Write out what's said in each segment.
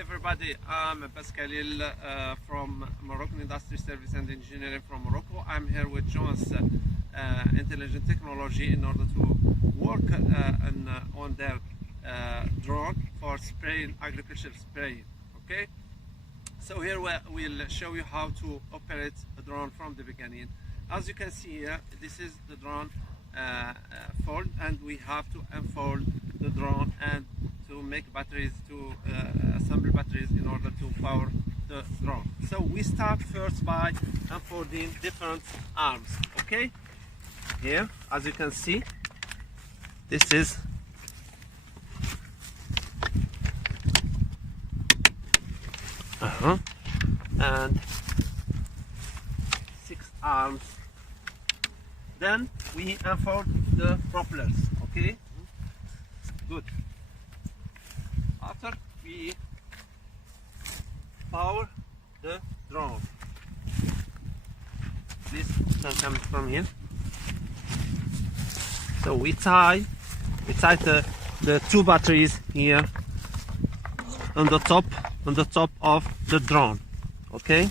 everybody, I'm Pascalil from Moroccan Industry Service and Engineering from Morocco. I'm here with Joyance Intelligent Technology in order to work on their drone for spraying, agricultural spraying. Okay, so here we'll show you how to operate a drone from the beginning. As you can see here, this is the drone fold, and we have to unfold the drone and to make batteries, to assemble batteries in order to power the drone. So we start first by unfolding different arms. Okay, here as you can see, this is and 6 arms. Then we unfold the propellers. Okay, good. After we power the drone, this can come from here. So we tie the 2 batteries here on the top of the drone. Okay,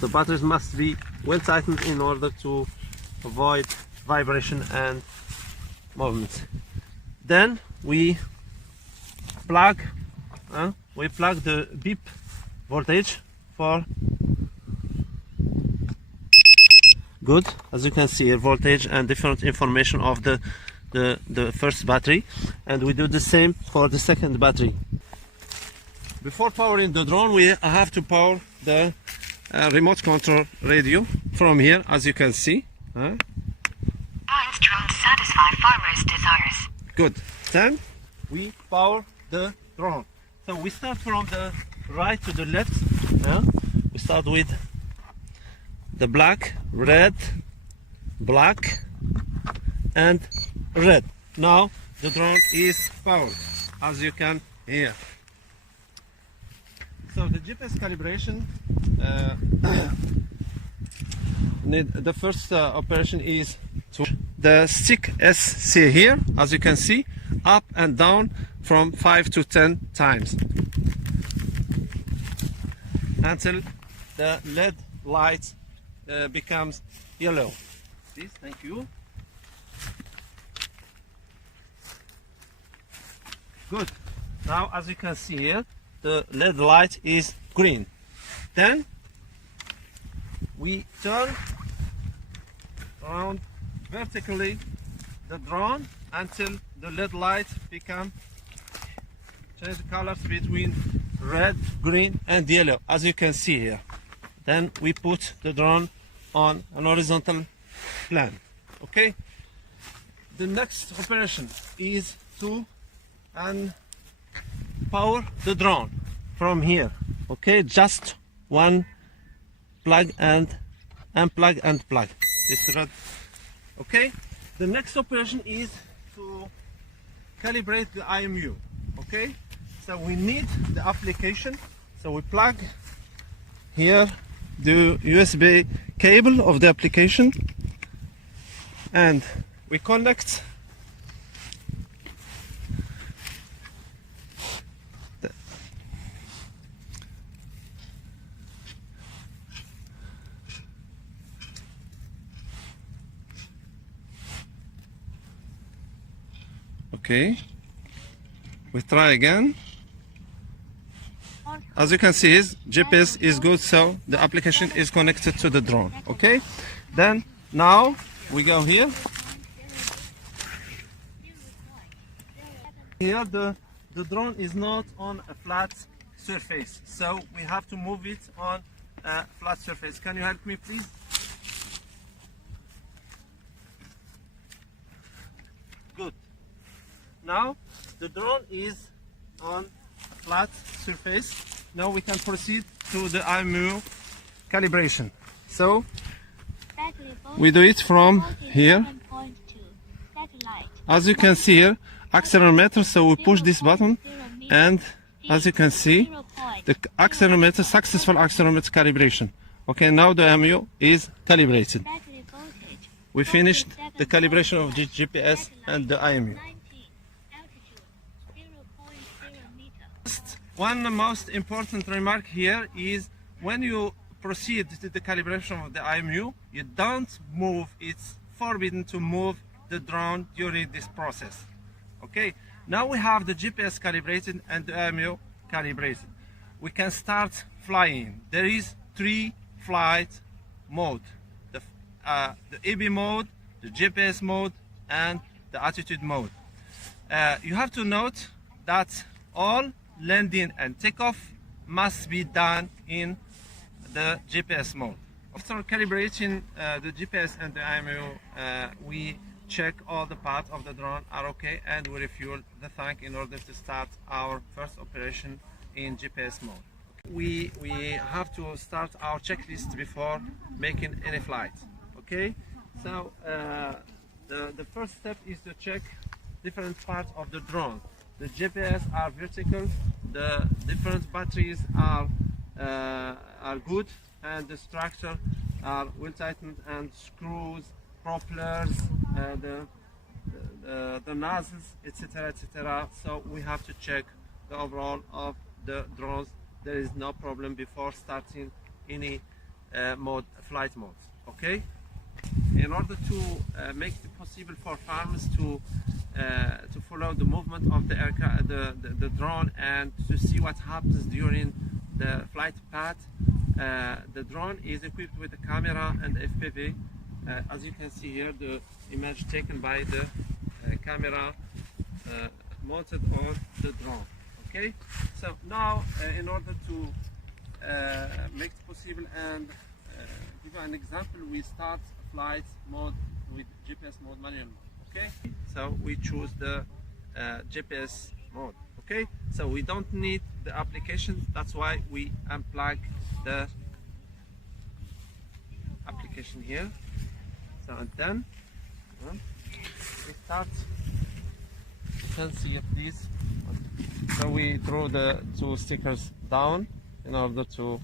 the batteries must be well tightened in order to avoid vibration and movement. Then we plug the beep voltage for good. As you can see, voltage and different information of the first battery, and we do the same for the second battery. Before powering the drone, we have to power the remote control radio from here, as you can see. Drones satisfy farmers' desires. Good. Then we power the drone. So we start from the right to the left. We start with the black, red, black, and red. Now the drone is powered, as you can hear. So the GPS calibration, the first operation is to the stick SC here, as you can see, up and down from 5 to 10 times until the LED light becomes yellow. Please, thank you. Good. Now, as you can see here, the LED light is green. Then we turn around vertically the drone until the LED light change the colors between red, green, and yellow, as you can see here. Then we put the drone on an horizontal plan. Okay. The next operation is to power the drone from here. Okay, just one plug and unplug and plug. This red. Okay, the next operation is to calibrate the IMU. Okay, so we need the application. So we plug here the USB cable of the application, and we connect okay, we try again. As you can see, his GPS is good, so the application is connected to the drone. Okay, then now we go here. Here the drone is not on a flat surface, so we have to move it on a flat surface. Can you help me, please? Good. Now the drone is on a flat surface. Now we can proceed to the IMU calibration. So we do it from here. As you can see here, accelerometer, so we push this button, and as you can see, the accelerometer, successful accelerometer calibration. Okay, now the IMU is calibrated. We finished the calibration of the GPS and the IMU. one most important remark here is when you proceed to the calibration of the IMU, you don't move. It's forbidden to move the drone during this process. Okay, now we have the GPS calibrated and the IMU calibrated. We can start flying. There is 3 flight mode: the AB mode, the GPS mode, and the altitude mode. You have to note that all landing and takeoff must be done in the GPS mode. After calibrating the GPS and the IMU, we check all the parts of the drone are okay, and we refuel the tank in order to start our first operation in GPS mode. We have to start our checklist before making any flight. Okay, so the first step is to check different parts of the drone. The GPS are vertical, the different batteries are good, and the structure are well tightened, and screws, propellers, the nozzles, etc., etc. So we have to check the overall of the drones. There is no problem before starting any flight mode. Okay, in order to make it possible for farmers to follow the movement of the drone and to see what happens during the flight path, the drone is equipped with a camera and FPV. As you can see here, the image taken by the camera mounted on the drone. Okay, so now in order to make it possible and give you an example, we start flight mode with GPS mode, manual mode. Okay, so we choose the GPS mode. Okay, so we don't need the application, that's why we unplug the application here. So and then we start. You can see it, please. So we draw the 2 stickers down in order to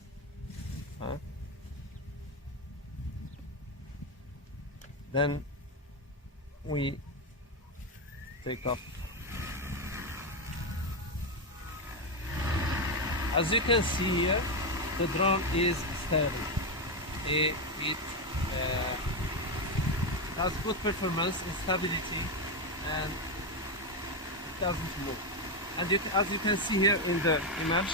then we take off. As you can see here, the drone is stable. It has good performance and stability, and it doesn't move. And as you can see here in the image,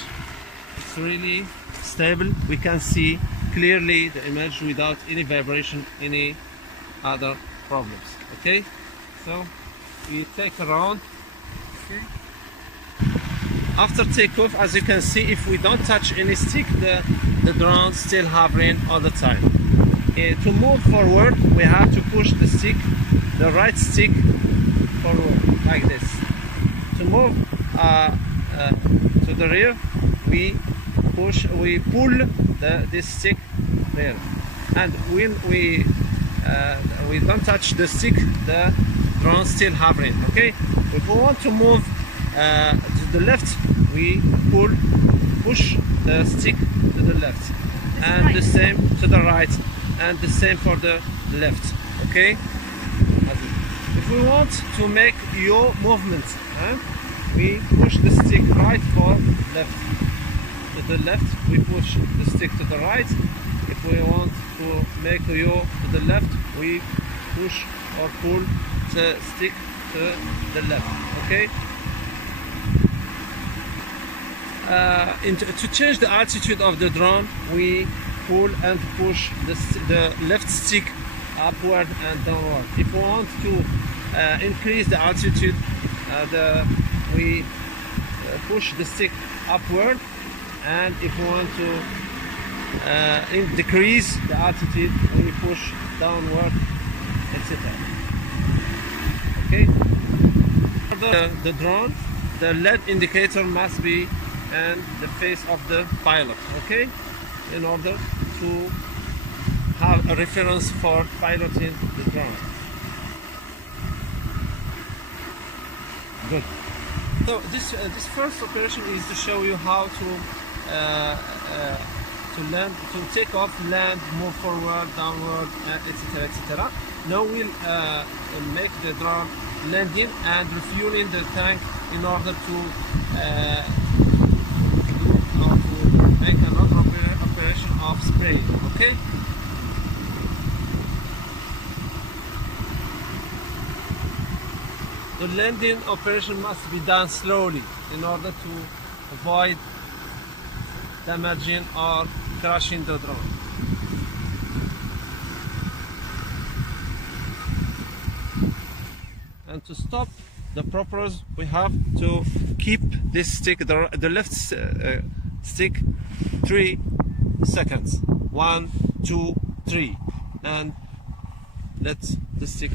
it's really stable. We can see clearly the image without any vibration, any other problems. Okay, so we take a round. Okay. After takeoff, as you can see, if we don't touch any stick, the drone still hovering all the time. To move forward, we have to push the stick, the right stick forward like this. To move to the rear, we pull this stick there, and when we don't touch the stick, the drone still hovering. Okay, if we want to move to the left, we push the stick to the left, and the same to the right, and the same for the left. Okay, if we want to make your movement, we push the stick right for left. To the left, we push the stick to the right. If we want to make a yo to the left, we push or pull the stick to the left. Okay. To change the altitude of the drone, we pull and push the left stick upward and downward. If we want to increase the altitude, we push the stick upward, and if we want to decrease the altitude, we push downward, etc. Okay. For the drone, the LED indicator must be in the face of the pilot. Okay, in order to have a reference for piloting the drone. Good. So this first operation is to show you how to land, to take off, land, move forward, downward, etc., etc. Now we'll make the drone landing and refueling the tank in order to operation of spraying. Okay. The landing operation must be done slowly in order to avoid damaging or crashing the drone. And to stop the propellers, we have to keep this stick, the left stick, 3 seconds. 1, 2, 3, and let the stick